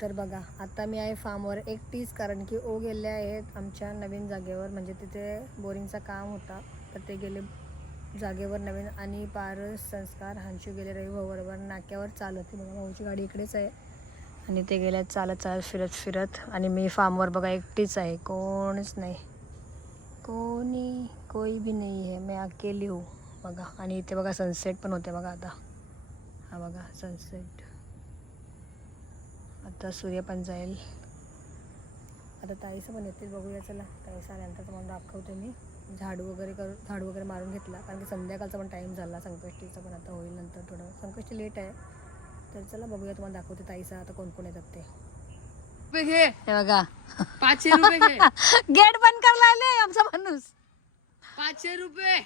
तर बघा आता मी आहे फार्मवर एकटीच, कारण की ओ गेले आहेत आमच्या नवीन जागेवर, म्हणजे तिथे बोरिंगचं काम होता तर ते गेले जागेवर नवीन. आणि पारस, संस्कार, हांशू गेले रवी बरोबर नाक्यावर चालत. बघा भाऊची गाडी इकडेच आहे आणि ते गेले चालत चालत फिरत फिरत. आणि मी फार्मवर बघा एकटीच आहे, कोणच नाही, कोई भी नाही आहे, मी अकेली हूँ बघा. आणि इथे बघा सनसेट पण होते बघा आता. हा बघा सनसेट. आता सूर्य पण जाईल. आता ताईचं पण येतील, बघूया चला. ताईचं आल्यानंतर तुम्हाला दाखवते मी. झाडू वगैरे मारून घेतला, कारण की संध्याकाळचा पण टाईम झाला. संकष्टीचा पण आता होईल नंतर, थोडं संकष्टी लेट आहे. तर चला बघूया, तुम्हाला दाखवते ताईचा आता कोण कोण येतात ते. हे बघा 500 रुपये गेट बंद करायला आले आमचा माणूस. 500 रुपये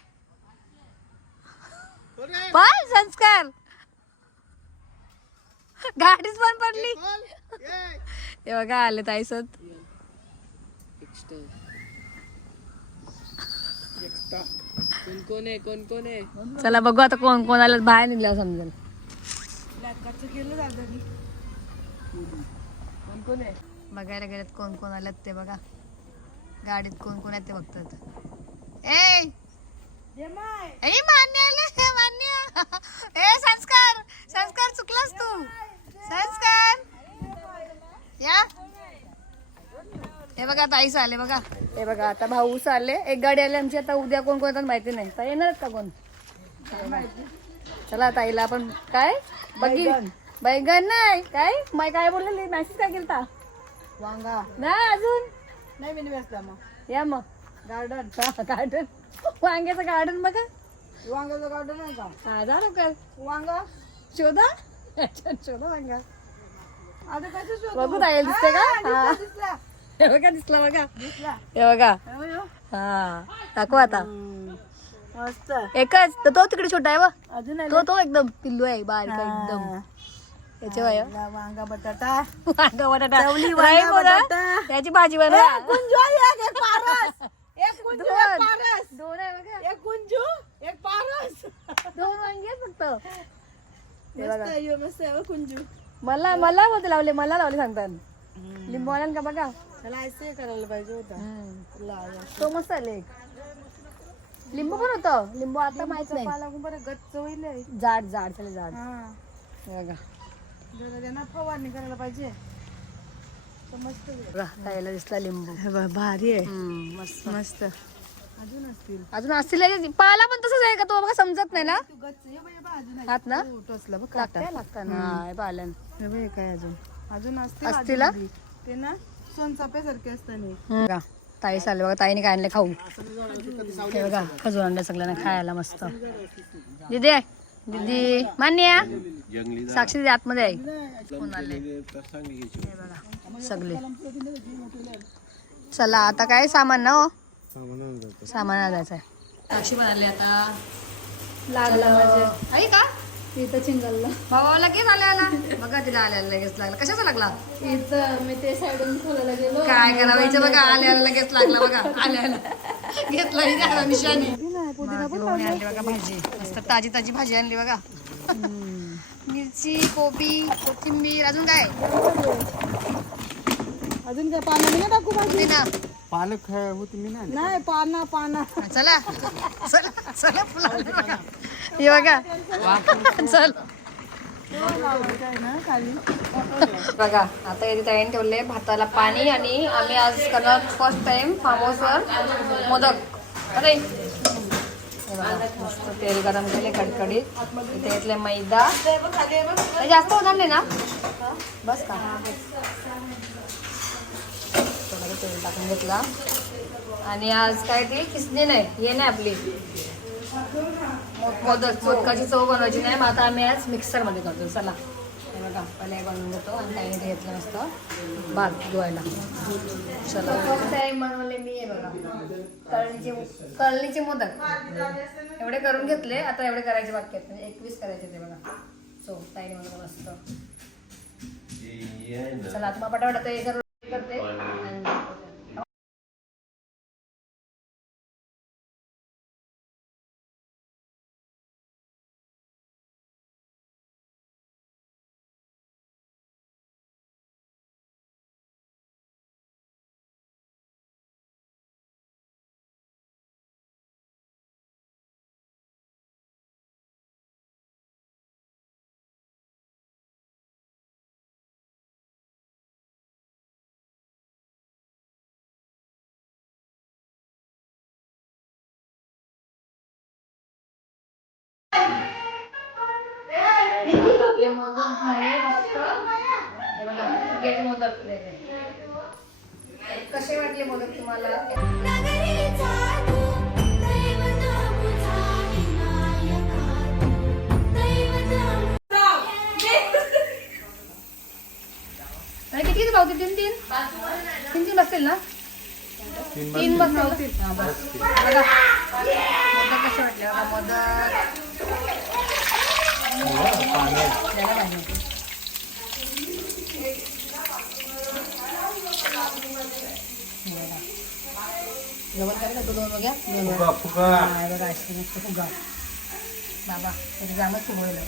पण संस्कार गाडीच बंद पडली. हे बघा आले ताईसत. कोण आहे चला बघू आता कोण कोण आलं. बाहेर निघल्यावर समजेल. बघायला गेलेत कोण कोण आलेत ते बघा. गाडीत कोण कोण आहेत ते बघतात. मान्य आले मान्य. ए संस्कार, संस्कार चुकलास तू. संस्कार या. हे बघा ताईस आले बघा. हे बघा आता भाऊस आले. एक गाडी आली आमची. आता उद्या कोण कोण येतात माहिती नाही. ताई येणार का कोण. चला ताईला आपण काय बघी बैगन नाही काय काय बोलले. मॅसेज काय केलता. वांगा नाही अजून नाही. मी व्यस्त मग या मग गार्डन गार्डन वांग्याचं गार्डन बघा. वांग्याचं गार्डन आहे का. हा जा लवकर. वांगा शोधा शोधा वांगा. आता कसं बघू ताई दिसते का. हे बघा दिसला बघा. हे बघा हा दाखव आता. मस्त एकच तर तो तिकडे छोटा आहे व. अजून तो एकदम पिल्लू आहे बारीक एकदम. याच्या वाया वांगा बटाटा त्याची भाजी बनवा. दोन आहे बघा. एक कुंजू एक पारस. दोन वांगे फक्त. मस्त आहे कुंजू. मला बोलते लावले सांगतात. लिंबू आला का बघा. त्याला ऐसे करायला पाहिजे होता. तो मस्त आले. लिंबू पण होतं. लिंबू आता माहित नाही. गच्च होईल जाड जाड चले जाड. बघा त्यांना फवारणी करायला पाहिजे. मस्त ताईला दिसला लिंबू. भारी आहे. मस्त मस्त. अजून असतील पाला पण तसंच आहे का. तो बघा समजत नाही ना. हात ना लागता ना पालन. काय अजून असतील ते ना सोनचाफ्यासारखे असताना. ताई चालले बघा. ताईने काय आणले खाऊ. हे बघा खजूर आणलं सगळ्यांना खायला मस्त. दिदी दीदी मान्या साक्षी आतमध्ये आहे. कोण आले बघा सगळे. चला आता काय सामान ना हो. सामान आणायचं आहे. साक्षी पण आले आता. लागला आहे का इथं चिंगलला. भावा लगेच आल्या बघा. तिला आल्याला लगेच लागला. कशाचा लागला. इथं मी ते साईडून खोलायला गेलो. काय करायचं बघा. आल्याला लगेच लागला बघा. आल्याला घेतला निशाने. आणली बघा भाजी. मस्त ताजी ताजी भाजी आणली बघा. मिरची कोबी कोथिंबीर. अजून काय पानं नाही टाकू भाजी ना. पालक होती मी नाही पाना चला चला चला बघा. हे बघा चल बघा. आता इथे ताईने ठेवले भाताला पाणी. आणि आम्ही आज करणार फर्स्ट टाइम फार्म हाऊसवर मोदक. अरे मस्त तेल गरम केले कडकडीत. इथे घेतले मैदा. जास्त होणार नाही ना बस का. तेल टाकून घेतला. आणि आज काय ती खिसणी नाही हे नाही आपली मोदकाची चव बनवायची नाही. मग आता आम्ही आज मिक्सरमध्ये करतो. चला हे बघा पहिले बनवून घेतो. आणि ताईने ते घेतलं मस्त भात धुवायला. चला टाईम बनवले मी. हे बघा कळणीचे मोदक एवढे करून घेतले. आता एवढे करायचे बाकी आहेत. म्हणजे 21 करायचे ते बघा. सो ताईने बनवलं मस्त. चला तुम्हाला पटापट हे करून करते. आपले मोदक झाले मस्त. हे बघा, फुग्याचे मोदक. कसे वाटले मोदक तुम्हाला? किती भावतील? तीन तीन बसतील ना? तीन बसतील. बघा मोदक कसे वाटले बघा. मोदक गवत काय तो दोन बघा. फुगा बाबा तरी जामच फुगवलं.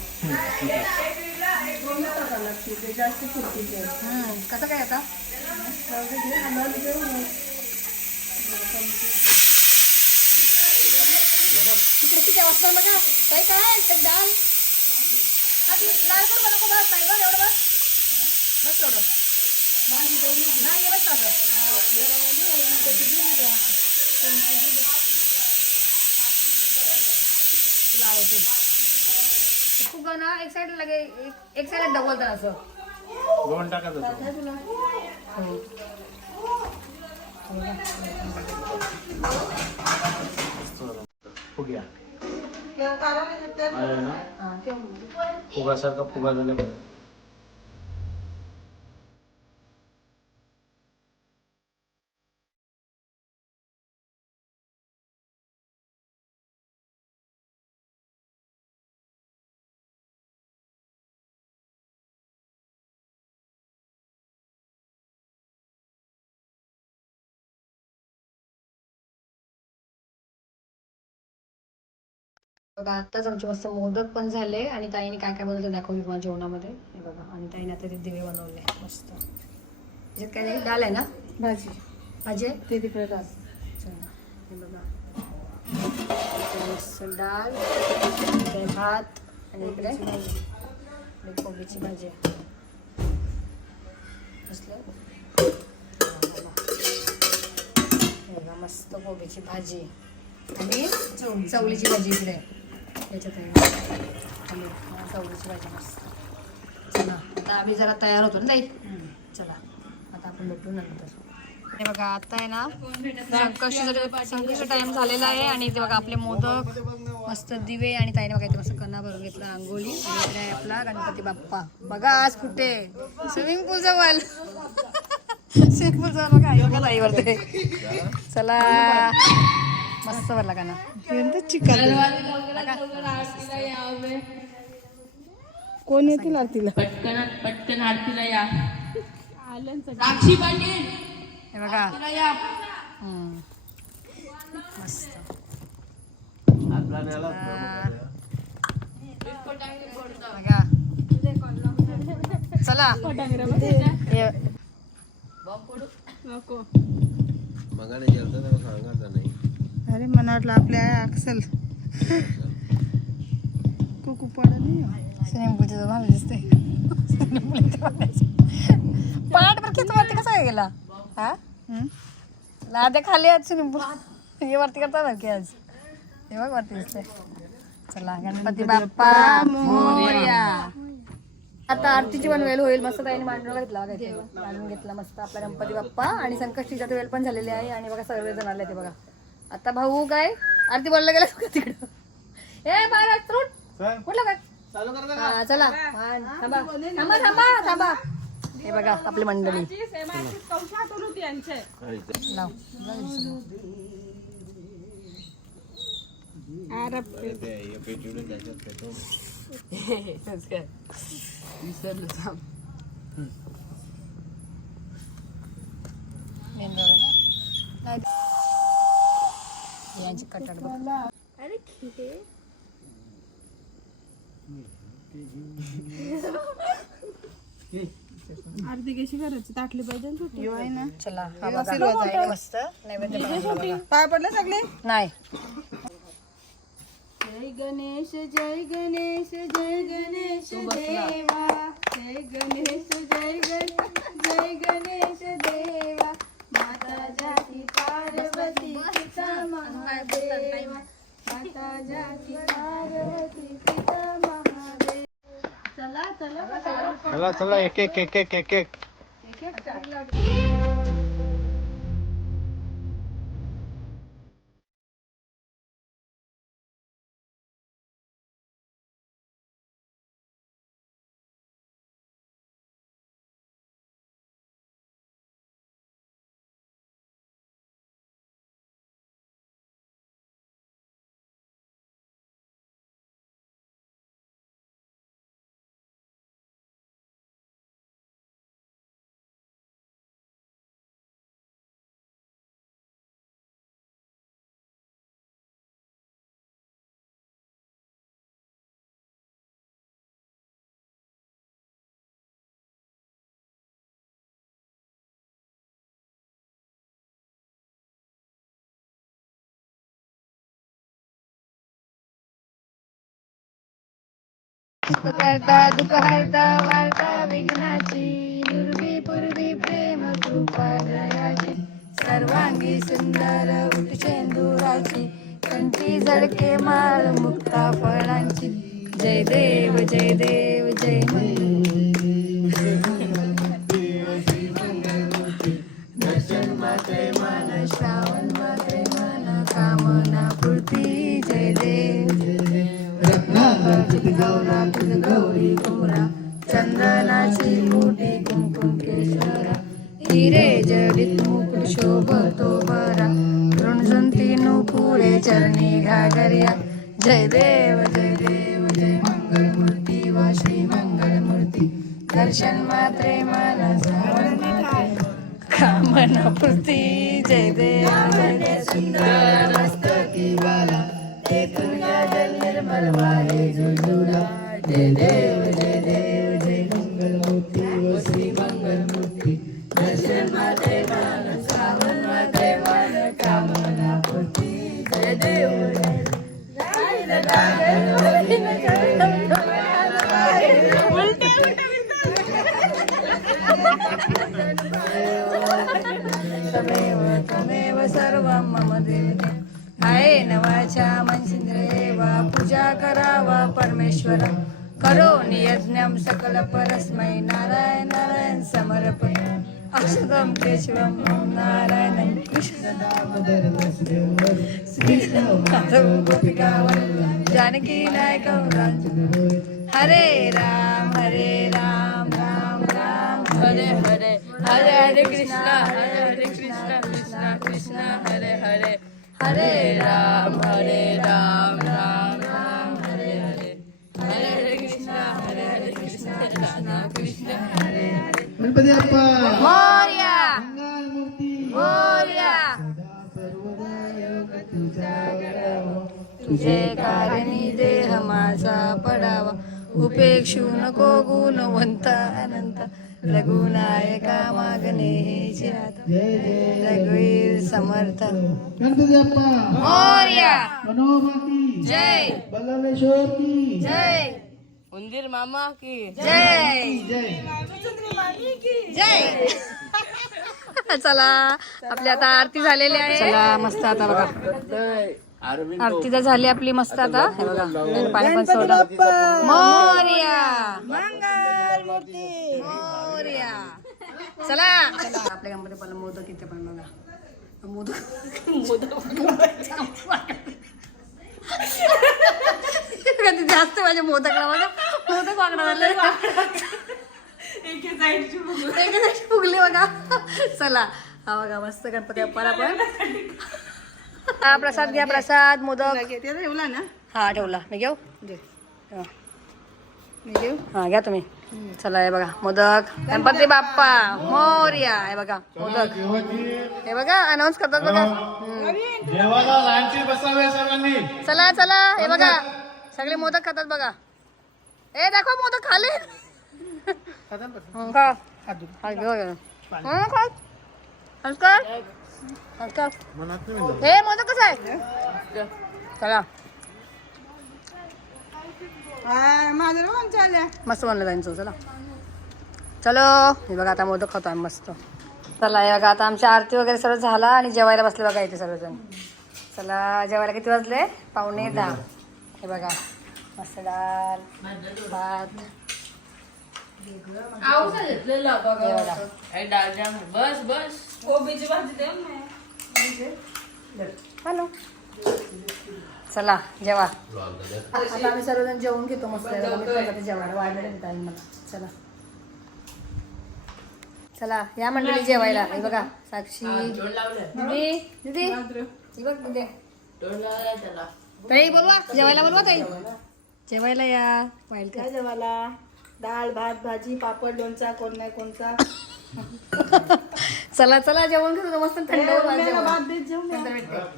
कसं काय आता तिकडे किती वाजता बघा. काय काय ते डाल लाल करू नको. बस काय बघ एवढं बस एवढं नाही बस असं फुगा ना एक साईड लागे. एक साईड डबल तर असं दोन टाकायचं. फुगासारखा फुगा झाला. बघा आत्ताच आमचे मस्त मोदक पण झाले आणि ताईने काय काय बनवलं दाखवली तुम्हाला जेवणामध्ये. हे बघा आणि ताईने आता ते दिवे बनवले मस्त. त्याच्यात काय नाही डाल आहे ना? भाजी आहे ते तिकडे डाल. चला हे बघा मस्त डाळ, इकडे भात आणि इकडे कोबीची भाजी आहे. बघा मस्त कोबीची भाजी आणि चवळीची भाजी इकडे याच्यात आहे. चवळीची भाजी मस्त. चला आता आम्ही जरा तयार होतो ना ताई. चला आता आपण भेटू नंतर. हे बघा आता आहे ना संकष्टीचा टाइम झालेला आहे आणि ते बघा आपले मोदक मस्त दिवे आणि ताईने बघा इथे मस्त कणा भरून घेतला रांगोळी आणि इकडे आहे आपला गणपती बाप्पा. बघा आज कुठे स्विमिंग पूल जवळ स्विमिंग पूल जवळ बघा बघा ताईवरती. चला मस्त भरला का ना कोण येतील आरतीला? पटकन आरतीला या. साक्षी पाटील हे बघा मस्त. बघा चला अरे मला वाटलं आपल्या अक्सल कुकू पडा नाही. स्विमिंग पूलच्या भाग दिसते. पाठ बरं किती वरती कसा गेला? हा लाद्या खाली आज स्विमिंग पूल हे वरती करता बरं की आज हे बघ वरती दिसते. चला गणपती बाप्पा मोरया. आता आरतीची पण वेळ होईल. मस्त ताईने मांडून घेतला बघा. मांडून घेतला मस्त आपला गणपती बाप्पा आणि संकष्टीचा वेळ पण झालेली आहे आणि बघा सर्वजण आले ते बघा. आता भाऊ काय आरती बोलला गेला तिकडं. ए महाराज कुठला काय चला थांबा थांबा थांबा थांबा. हे बघा आपली मंडळी लाव. यांची कटाट बघ. आरती कशी करायची? ताटली पाहिजे ना. चला हा बघा मस्त नैवेद्य बघा. पाय पडले सगळे नाही. जय गणेश जय गणेश जय गणेश देवा. जय गणेश जय गणेश देवा. माता जाती पार्वती पिता महादेवा. माता जाती पार्वती पिता महादेव. चला चला चला एक एक एक एक एक एक करता दुःख हरता वार्ता विघ्नाची पूर्वी पूर्वी प्रेम कृपा दयाची सर्वांगी सुंदर उठचेंदुराची कंठी झळके माळ मुक्ता फळांची जय देव जय देव जय दर्शन मात्रे मन श्रावण मात्रे मन कामना पूर्ती जय देव गौरी कुमरा चंदनाची मोठी कुंकुम केशरा हिरे जडित मुकुट शोभतो बरा रुणझुंती नुपुरे चरणी घागर्या जय देव जय मंगलमूर्ती वा श्री मंगलमूर्ती दर्शन मात्रे मन कामना पूर्ती जय देव जय सुंदर मस्तकी वाला तेथून जल निर्मल वाहे जुजुला जय देव जय मंगलमूर्ती व श्री मंगलमूर्ती दर्शन मात्रे मन श्रावण मात्रे मन कामना पूर्ती जय देव तमेव सर्वं मम देवते आहे नवाच्या मनसिंद्रेवा पूजा करावा परमेश्वर करो नियज्ञम सकल परस्मै नारायण नारायण समर्पय अक्षतम केशवम नारायणं कृष्ण दामोदर श्री माधव गोपिका जानकी नायक हरे राम राम राम हरे हरे हरे हरे कृष्णा कृष्णा कृष्णा हरे हरे हरे राम राम राम हरे हरे हरे हरे कृष्णा कृष्णा कृष्णा हरे हरे गणपती बाप्पा मोरया मंगलमूर्ती मोरया सर्वदा योग तुझा करावा तुझे कारणी देह माझा पडावा उपेक्षू नको गुणवंत अनंत लघुनायका मागणे हेची हात रघुवीर समर्थ गणपती बाप्पा मोरया मनोबा की जय बल्लालेश्वर की जय उंदीर मामा की जय जय जय चला आपली आता आरती झालेली आहे चला मस्त आता बघा आरती तर झाली आपली मस्त आता हे बघा त्याने पाणी पण सोडलं मोरया मंगलमूर्ती मोरया चला आपल्या गणपती पण मोदक इथे पण बघा कधी जास्त माझ्या मोदकला बघा मोदक वागणं झाले एके साईड फुगले बघा चला हा बघा मस्त गणपती बाप्पाला पण हा प्रसाद घ्या प्रसाद मोदक ठेवला ना हा ठेवला मी घेऊ हा घ्या तुम्ही चला हे बघा मोदक गणपती बाप्पा मोरया हे बघा मोदक हे बघा अनाऊन्स करतात बघा देवाला लहानशी बसावे सर्वांनी चला चला हे बघा सगळे मोदक खातात बघा ए दाखव मोदक खाले खा हे मोदक कसं आहे चला माझं पण चालल्या मस्त बनलं त्यांचं चला चलो हे बघा आता मोदक खातो आम्ही मस्त चला हे बघा आता आमची आरती वगैरे सर्व झाला आणि जेवायला बसले बघा इथे सर्वजण चला जेवायला किती वाजले 9:45 हे बघा मस्त डाळ भात बस बस कोबीची भाजी दे हॅलो चला जेवा आता आम्ही सर्वजण जेवून घेतो मस्त जेवायला वाढलेलं टाइम मला चला चला या मंडळी जेवायला हे बघा साक्षी दीदी दीदी हे बघ दीदी ताई बोलवा जेवायला बोलवा ताई जेवायला या वाईल काय जेवायला डाळ भात भाजी पापड लोणचा कोण नाही कोणचा चला चला जेवण घेतो मस्त थंड भात देत जेवण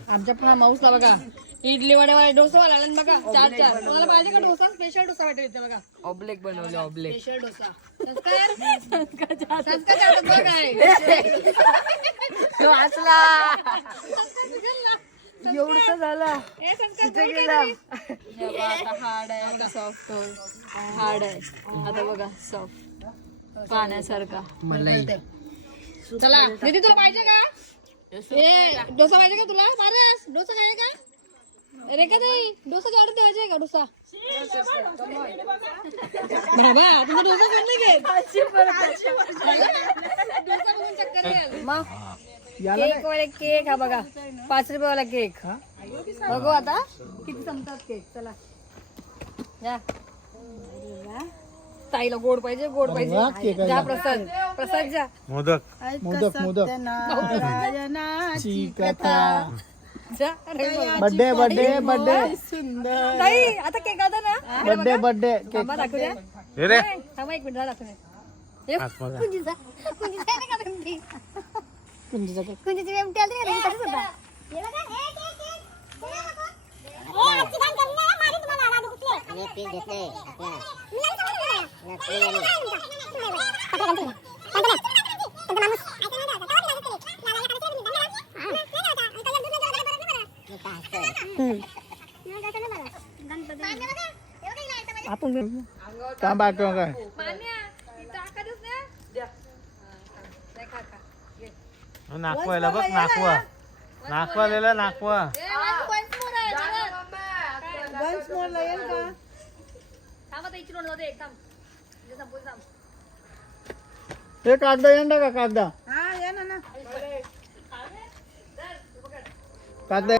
आमच्या फार्म हाऊसला बघा इडली वड्यावाले डोसा वाला आला ना बघा 4 तुम्हाला पाहिजे का डोसा स्पेशल डोसा भेटेल इथे बघा ऑब्लेक बनवले ऑब्लेक स्पेशल डोसा संस्कार काय एवढस झाला हार्ड आहे आता सॉफ्ट हार्ड आहे आता बघा सॉफ्ट पाण्यासारखा चला दीदी तुला पाहिजे का डोसा पाहिजे का तुला मारस डोसा खाय का रेखा ताई डोसा ऑर्डर द्यायचा आहे का डोसा बाबा तुझा डोसा कोण नाही घेत डोसा बघून चक्कर येईल मग केक वाले केक हा बघा 5 रुपये केक बघू आता किती संपतात केक चला या ताईला गोड पाहिजे जा प्रसाद प्रसाद जा मोदक मोदक मोदक जा बर्थडे बर्थडे बर्थडे ताई आता केक आता ना बर्थडे बर्थडे थांबा दाखवूया रे थांबा एक मिनिट दाखवूया कुंजीचा कुंजीचा नाही का तुम्ही कुंजीचा कुंजीची एमटी आली रे कसं होता हे बघा आपण काम बाकी काय नाकवायला बघ नाकवा नाकवालेला नाकवा वन्स मोर लागेल का हे कागदा येणार का कागदा हा या ना कागदा